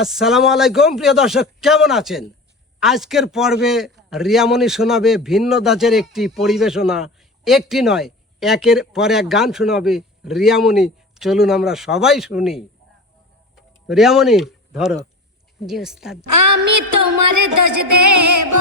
আসসালামু আলাইকুম, প্রিয় দর্শক, কেমন আছেন? আজকের পর্বে রিয়ামণি শোনাবে ভিন্ন দাসের একটি পরিবেশনা। একটি নয়, একের পর এক গান শোনাবে রিয়ামণি। চলুন আমরা সবাই শুনি। রিয়ামণি, ধরো। আমি তোমার দোষ দেব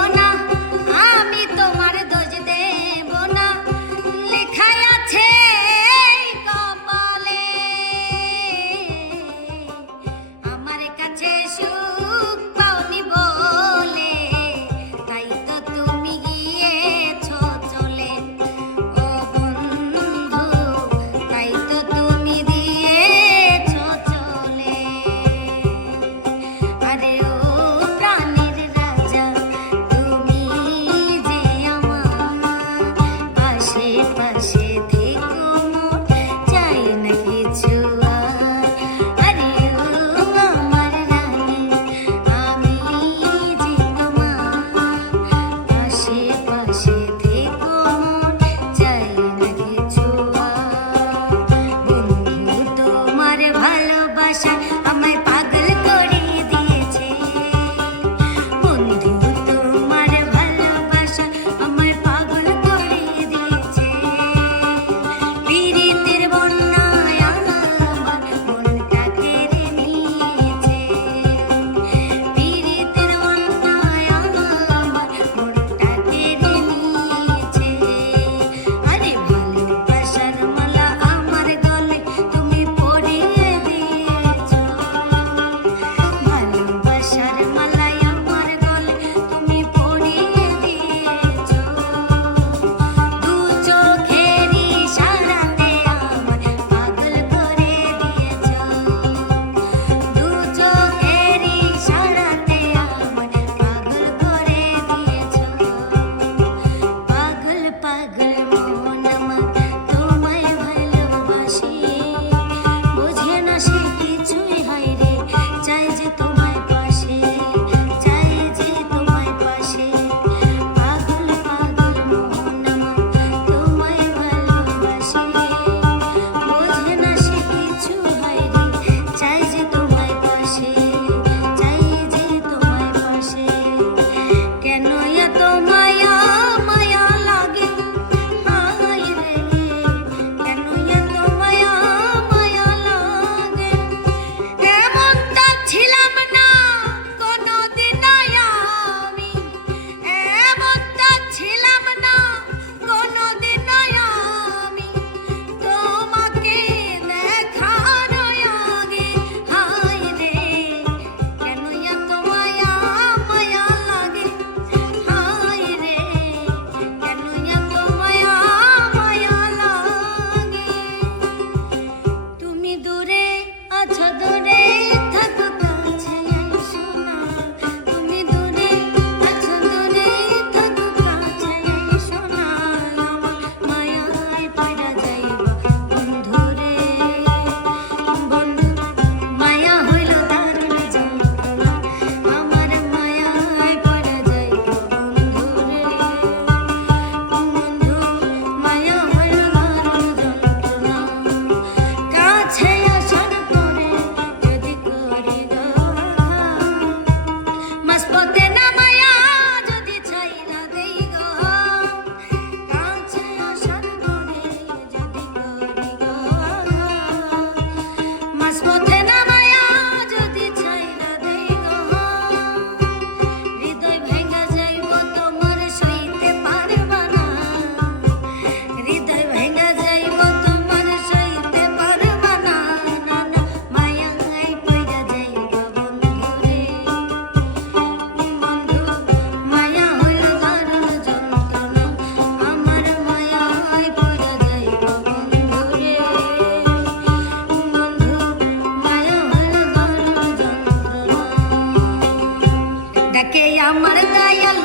ডাকে আমার দয়াল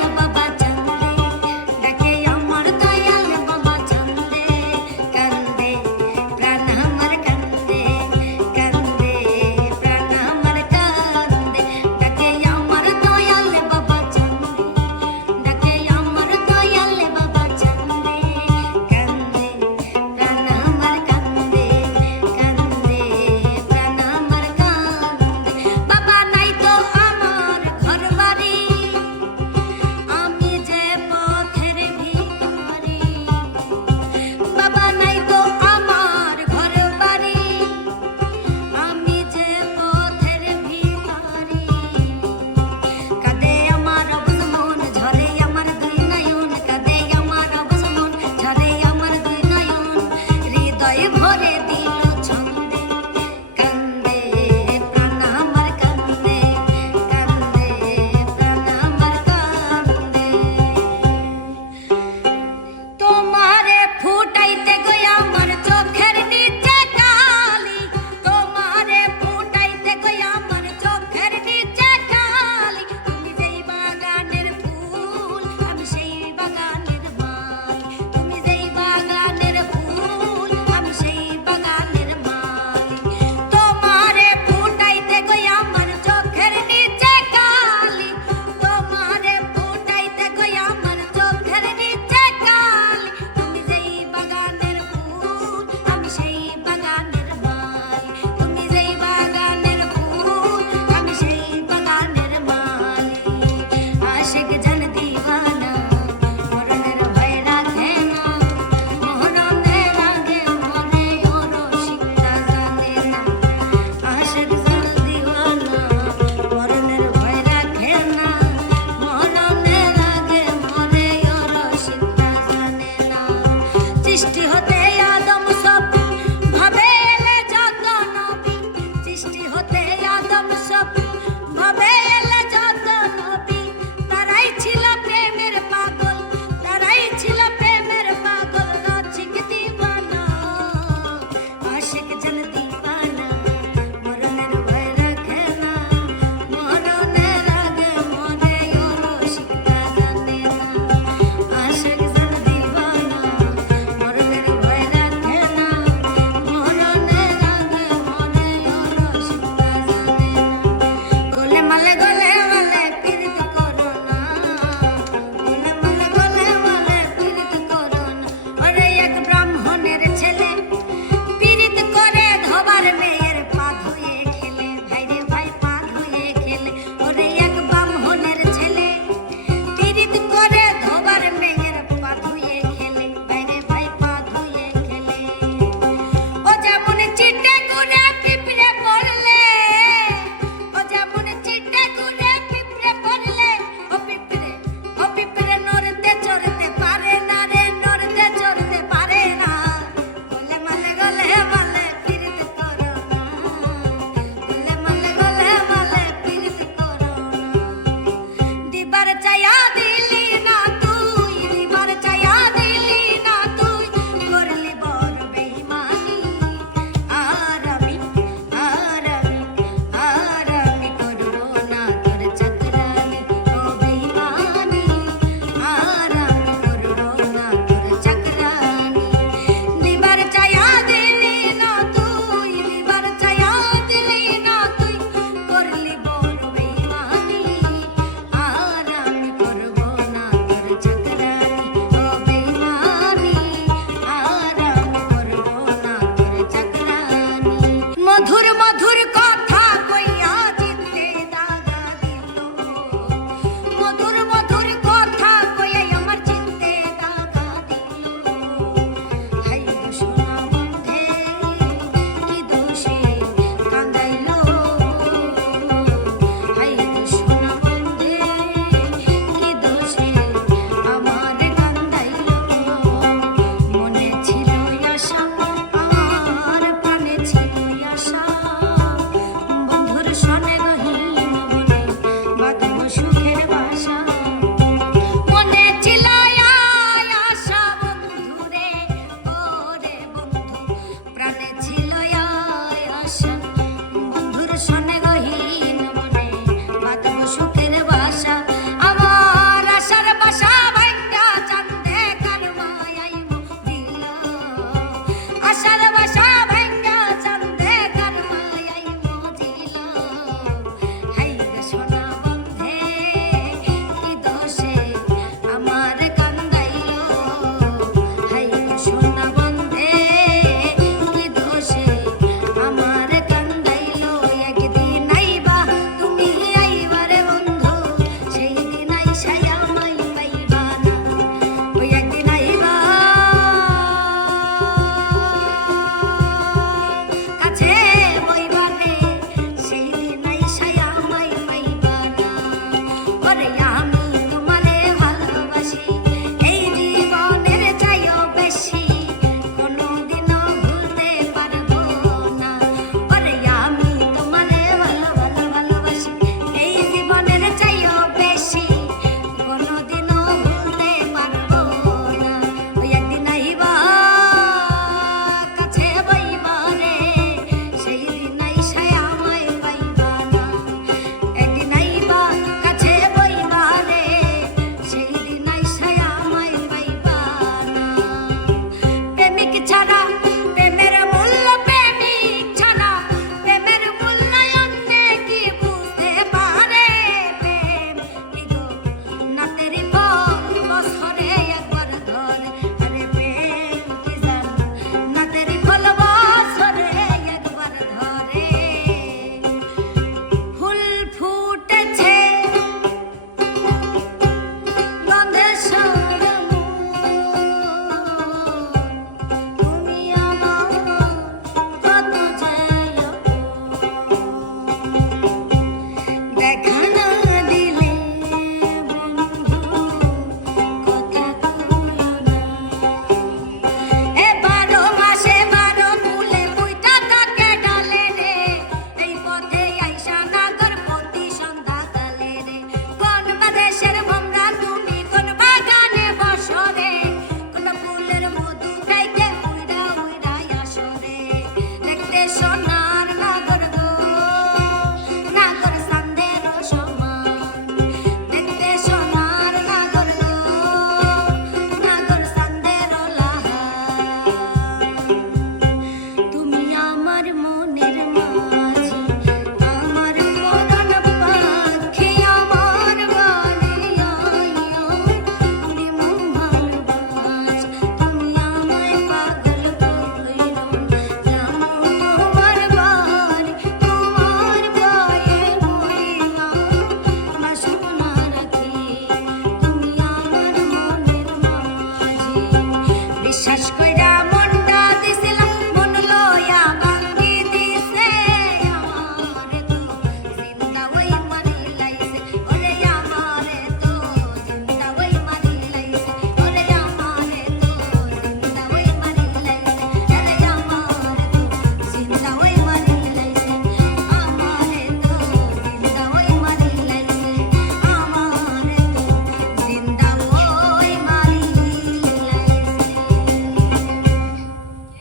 Ahora.